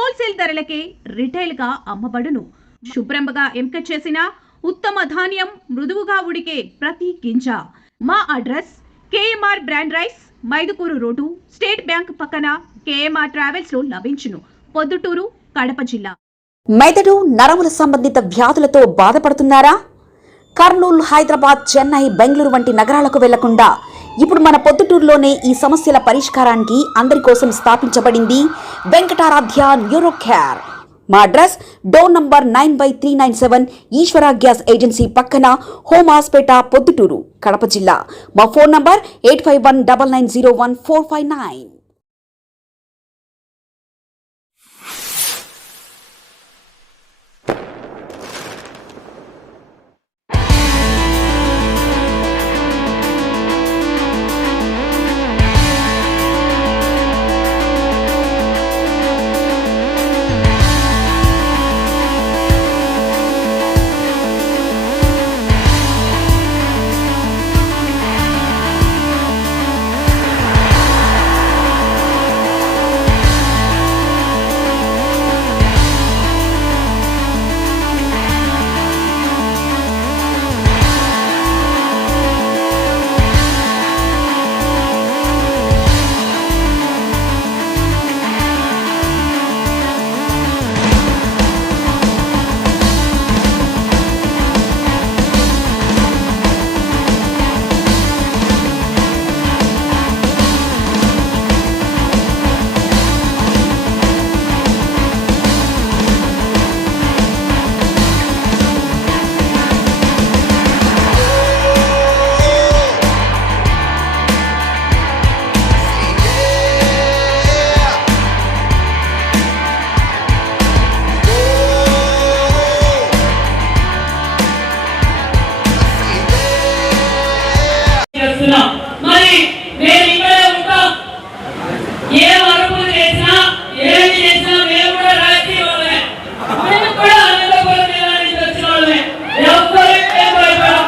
Wholesale ధరలకే retail గా అమ్మబడును. శుభ్రంగా ఎంపిక చేసిన ఉత్తమ ధాన్యం మృదువుగా ఉడికే ప్రతి గింజ. మా address KMR brand rice, Mydukur road, state bank పక్కన, కేఎంఆర్ ట్రావెల్స్ లో లభించును. పొద్దుటూరు, కడప జిల్లా. మెదడు నరముల సంబంధిత వ్యాధులతో బాధపడుతున్నారా? కర్నూలు, హైదరాబాద్, చెన్నై, బెంగళూరు వంటి నగరాలకు వెళ్లకుండా ఇప్పుడు మన పొద్దుటూరులోనే ఈ సమస్యల పరిష్కారానికి అందరి కోసం స్థాపించబడింది వెంకటారాధ్య న్యూరో కేర్. మా అడ్రస్ డోర్ నంబర్ 9/397 ఈశ్వర గ్యాస్ ఏజెన్సీ పక్కన, హోమాస్పేట, పొద్దుటూరు, కడప జిల్లా. మా ఫోన్ నంబర్ 8519901459. మరి నేను ఇక్కడే ఉంటా. ఏ వరకులు చేసినా ఏమి చేసినా మేము కూడా రాజకీయ వాళ్ళమే, మేము కూడా అనంతపురం జిల్లా నుంచి వచ్చిన వాళ్ళమే. ఎవరికి భయపడం.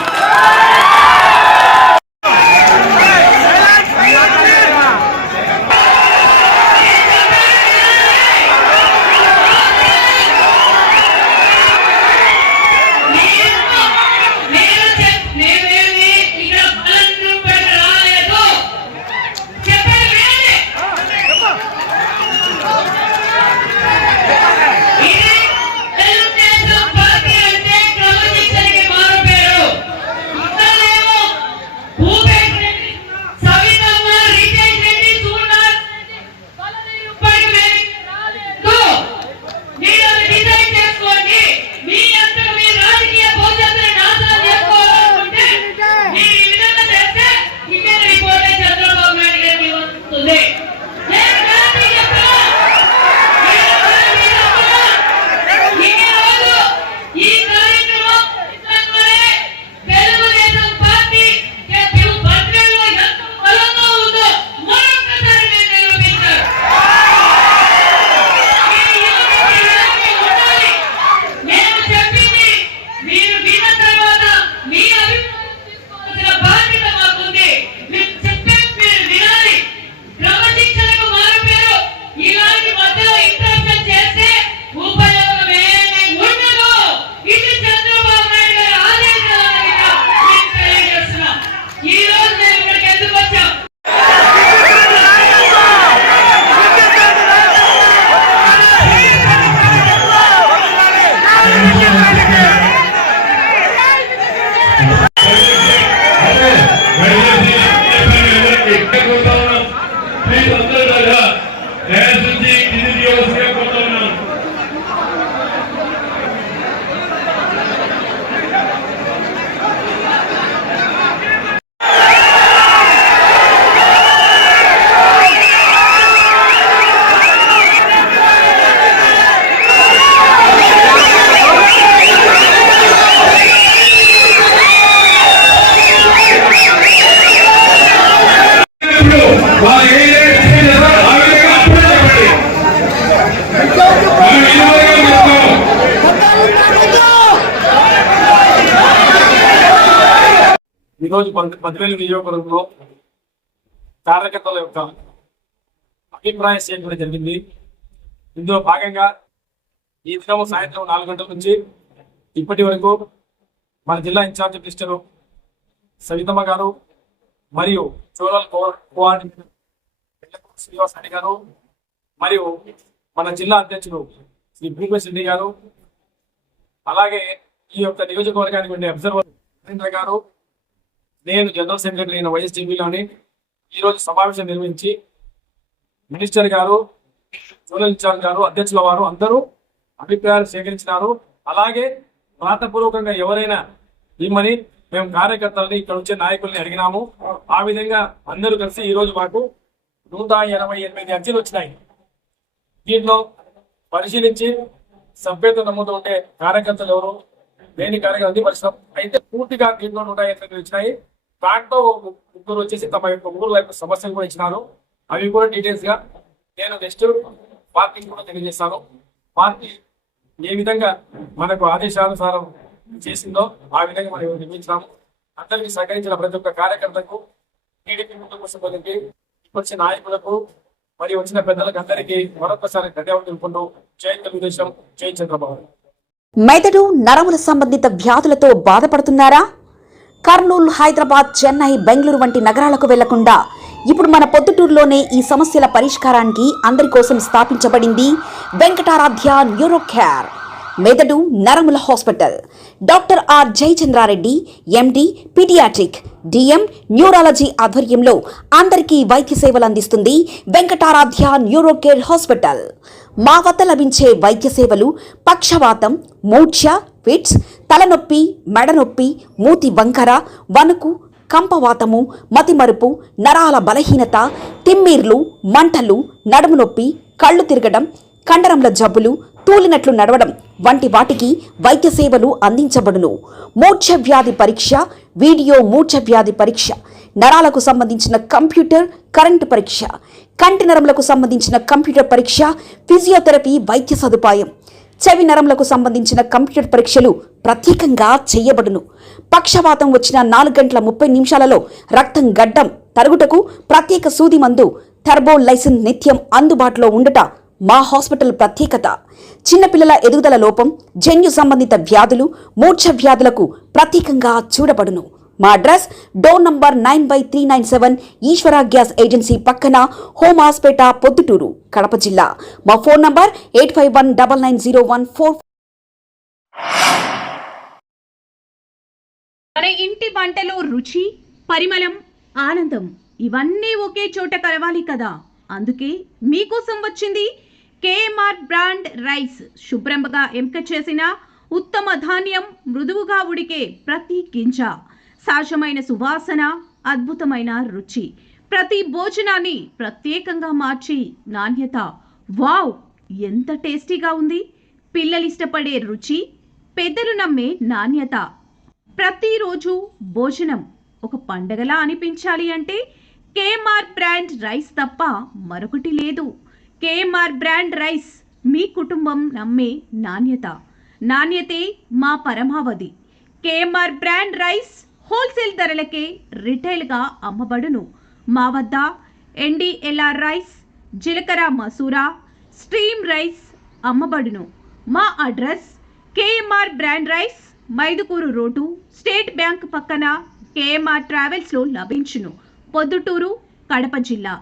ఈరోజు బద్వేలు నియోజకవర్గంలో కార్యకర్తల యొక్క అభిప్రాయం సేకరణ జరిగింది. ఇందులో భాగంగా ఈ దినం సాయంత్రం 4 గంటల నుంచి ఇప్పటి వరకు మన జిల్లా ఇన్ఛార్జ్ మినిస్టర్ సవితమ్మ గారు మరియు చోరల్ కోఆర్డినేటర్ శ్రీనివాస్ రెడ్డి గారు మరియు మన జిల్లా అధ్యక్షుడు శ్రీ భూపేశ్ రెడ్డి గారు, అలాగే ఈ యొక్క నియోజకవర్గానికి ఉండే అబ్జర్వర్ నరేంద్ర గారు, నేను జనరల్ సెక్రటరీ అయిన వైఎస్టీపీలోని ఈరోజు సమావేశం నిర్వహించి మినిస్టర్ గారు, జోనల్ ఇన్ఛార్జ్ గారు, అధ్యక్షుల వారు అందరూ అభిప్రాయాలు సేకరించినారు. అలాగే వ్రాతపూర్వకంగా ఎవరైనా ఇమ్మని మేము కార్యకర్తలని ఇక్కడ వచ్చే నాయకుల్ని అడిగినాము. ఆ విధంగా అందరూ కలిసి ఈ రోజు మాకు 188 అర్జీలు వచ్చినాయి. దీంట్లో పరిశీలించి సభ్యత నమోదు ఉండే కార్యకర్తలు ఎవరు, లేని కార్యకర్తలు పరిశ్రమ అయితే పూర్తిగా దీంట్లో 188 వచ్చినాయి. దాంట్లో ముగ్గురు వచ్చేసి తమ యొక్క ఊరు వైపు సమస్యలు కూడా ఇచ్చినారు. అవి కూడా డీటెయిల్స్ గా నేను నెక్స్ట్ పార్టీకి కూడా తెలియజేస్తాను. పార్టీ ఏ విధంగా మనకు ఆదేశానుసారం చేసిందో ఆ విధంగా మనం నిర్మించినాము. అందరికీ సహకరించిన ప్రతి ఒక్క కార్యకర్తకు, టీడీపీ ముందుకు వస్తున్నకి వచ్చిన నాయకులకు మరియు వచ్చిన పెద్దలకు అందరికీ మరొకసారి ధన్యవాదాలు తెలుపుకుంటూ జై తెలుగుదేశం, జై చంద్రబాబు. మెదడు నరముల సంబంధిత వ్యాధులతో బాధపడుతున్నారా? కర్నూలు, హైదరాబాద్, చెన్నై, బెంగళూరు వంటి నగరాలకు వెళ్లకుండా ఇప్పుడు మన పొద్దుటూరులోనే ఈ సమస్యల పరిష్కారానికి అందరి కోసం స్థాపించబడింది వెంకటారాధ్య న్యూరో కేర్ మెదడు నరముల hospital. Doctor R Jayachandra Reddy, MD, paediatric, DM, neurology ఆధ్వర్యంలో అందరికీ వైద్య సేవలు అందిస్తుంది వెంకటారాధ్య న్యూరో కేర్ హాస్పిటల్. మా వద్ద లభించే వైద్య సేవలు పక్షవాతం, మూర్ఛ, ఫిట్స్, తలనొప్పి, మెడనొప్పి, మూతి వంకర, వణుకు, కంపవాతము, మతిమరుపు, నరాల బలహీనత, తిమ్మిర్లు, మంటలు, నడుము నొప్పి, కళ్ళు తిరగడం, కండరంల జబ్బులు, తూలినట్లు నడవడం వంటి వాటికి వైద్య సేవలు అందించబడును. మూర్ఛ వ్యాధి పరీక్ష, వీడియో మూర్ఛ వ్యాధి పరీక్ష, నరాలకు సంబంధించిన కంప్యూటర్ కరెంటు పరీక్ష, కంటి నరములకు సంబంధించిన కంప్యూటర్ పరీక్ష, ఫిజియోథెరపీ వైద్య సదుపాయం, చెవి నరములకు సంబంధించిన కంప్యూటర్ పరీక్షలు ప్రత్యేకంగా చేయబడును. పక్షవాతం వచ్చిన 4 గంటల 30 నిమిషాలలో రక్తం గడ్డం తరుగుటకు ప్రత్యేక సూది మందు థర్బోలైసిన్ నిత్యం అందుబాటులో ఉండట మా హాస్పిటల్ ప్రత్యేకత. చిన్నపిల్లల ఎదుగుదల లోపం, జన్యు సంబంధిత వ్యాధులు, మూర్ఛ వ్యాధులకు ప్రత్యేకంగా చూడబడును. మా అడ్రస్ డోర్ నంబర్ 9/397 ఈశ్వర గ్యాస్ ఏజెన్సీ పక్కన, హోమాస్పేట, పొద్దుటూరు, కడప జిల్లా. మా ఫోన్ నంబర్ 85199014. మన ఇంటి వంటలో రుచి, పరిమళం, ఆనందం ఇవన్నీ ఒకే చోట కలవాలి కదా. అందుకే మీకోసం వచ్చింది కేఎంఆర్ బ్రాండ్ రైస్. శుభ్రంగా ఎంపిక చేసిన ఉత్తమ ధాన్యం, మృదువుగా ఉడికే ప్రతి గింజ, సహజమైన సువాసన, అద్భుతమైన రుచి, ప్రతి భోజనాన్ని ప్రత్యేకంగా మార్చి నాణ్యత. వావ్, ఎంత టేస్టీగా ఉంది! పిల్లలు ఇష్టపడే రుచి, పెద్దలు నమ్మే నాణ్యత. ప్రతిరోజు భోజనం ఒక పండగలా అనిపించాలి అంటే కేఎంఆర్ బ్రాండ్ రైస్ తప్ప మరొకటి లేదు. కేఎంఆర్ బ్రాండ్ రైస్ మీ కుటుంబం నమ్మే నాణ్యత. నాణ్యతే మా పరమావధి. కేఎంఆర్ బ్రాండ్ రైస్ హోల్సేల్ ధరలకే రిటైల్గా అమ్మబడును. మా వద్ద NDLR రైస్, జీలకర్ర మసూరా, స్ట్రీమ్ రైస్ అమ్మబడును. మా address KMR brand rice, Mydukur road, state bank పక్కన, కేఎంఆర్ ట్రావెల్స్లో లభించును. పొద్దుటూరు, కడప జిల్లా.